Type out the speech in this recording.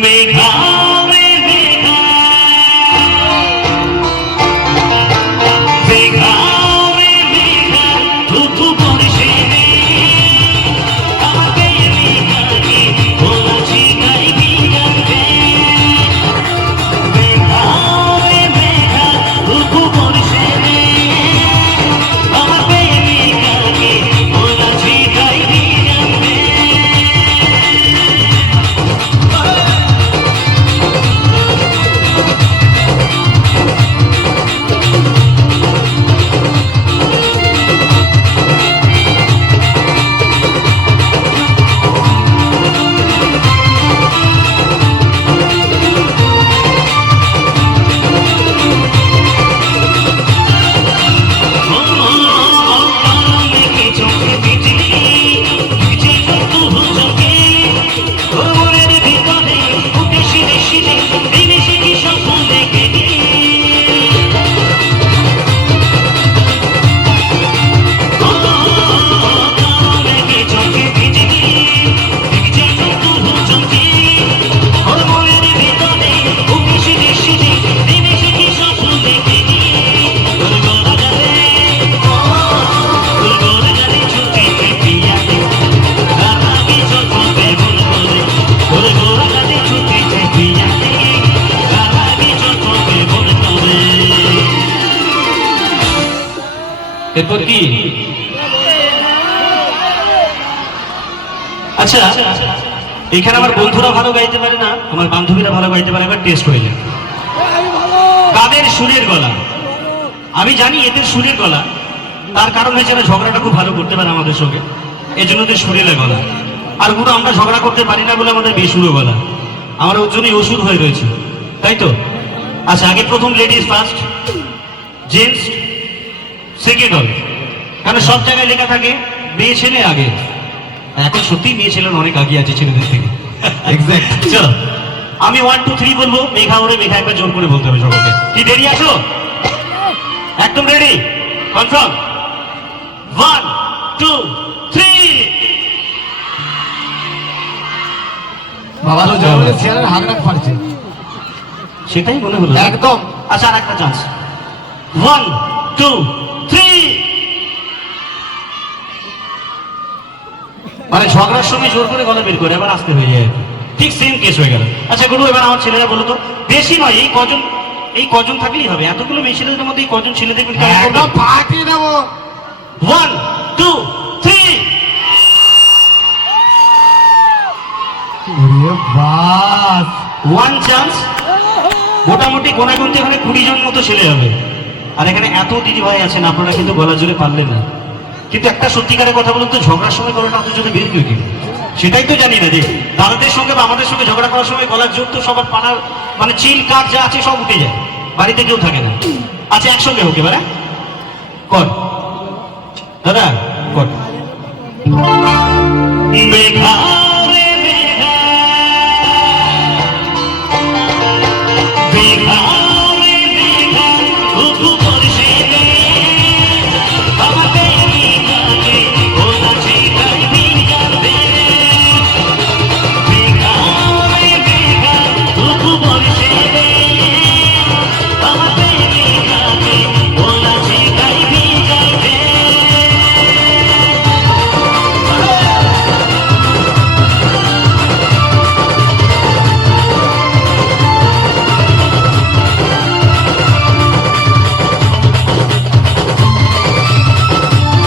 మేఘా এরপর কি? আচ্ছা এখানে আমার বন্ধুরা ভালো গাইতে পারে না? আমার বান্ধবীরা ভালো গাইতে পারে এবার টেস্ট হয়ে যায় কাদের সুরের গলা? আমি জানি এদের সুরের গলা। তার কারণ হয়েছে এরা ঝগড়াটা খুব ভালো করতে পারে আমাদের সঙ্গে। এই জন্য ওদের সুরেলা গলা। আর গুরু, আমরা ঝগড়া করতে পারি না বলে আমাদের বেসুরো গলা। আমরা ওর জন্যই ওষুধ হয়ে রয়েছে। তাই তো? আচ্ছা আগে প্রথম লেডিস ফার্স্ট জেন্টস সেকেন্ড হবে কারণ সব জায়গায় লেখা থাকে মেয়ে ছেলে আগে। এখন সত্যি মেয়ে ছেলের অনেক আগে আছে ছেলেদের থেকে। এক্স্যাক্ট চলো আমি ওয়ান টু থ্রি বলব মেঘা ওরে মেঘা একবার জোর করে বলতে হবে সকলকে। কি রেডি আসো একদম ready confirm one two three বাবা চেয়ারের হাত রাখ পারছে সেটাই মনে হলো। একদম। আচ্ছা আর একটা চান্স ওয়ান টু থ্রি মানে ঝগড়ার সময় জোর করে গলা বের করে এবার আসতে হয়ে যায়। ঠিক সেম কেস হয়ে গেল। আচ্ছা গুরু এবার আমার ছেলেরা বলো তো বেশি নয় এই কজন এই কজন থাকলেই হবে। এতগুলো মেয়ে ছেলেদের মধ্যে এই কজন ছেলে দেখবেন পাঠিয়ে দেবো। One two three one chance মোটামুটি গোনা গুনতে এখানে কুড়ি জন মতো ছেলে হবে। আর এখানে এত দিদি ভাই আছেন আপনারা কিন্তু গলা জোরে পারলেন না। কিন্তু একটা সত্যিকারের কথা বলুন তো, ঝগড়ার সময় গলাটা অত জন্য বের করে সেটাই তো জানি না যে, দাদাদের সঙ্গে বা আমাদের সঙ্গে ঝগড়া করার সময় গলার জোর তো সবার পানার মানে চিল কাজ যা আছে সব উঠে যায়। বাড়িতে কেউ থাকে না। আচ্ছা একসঙ্গে হোক এবারে কর। দাদা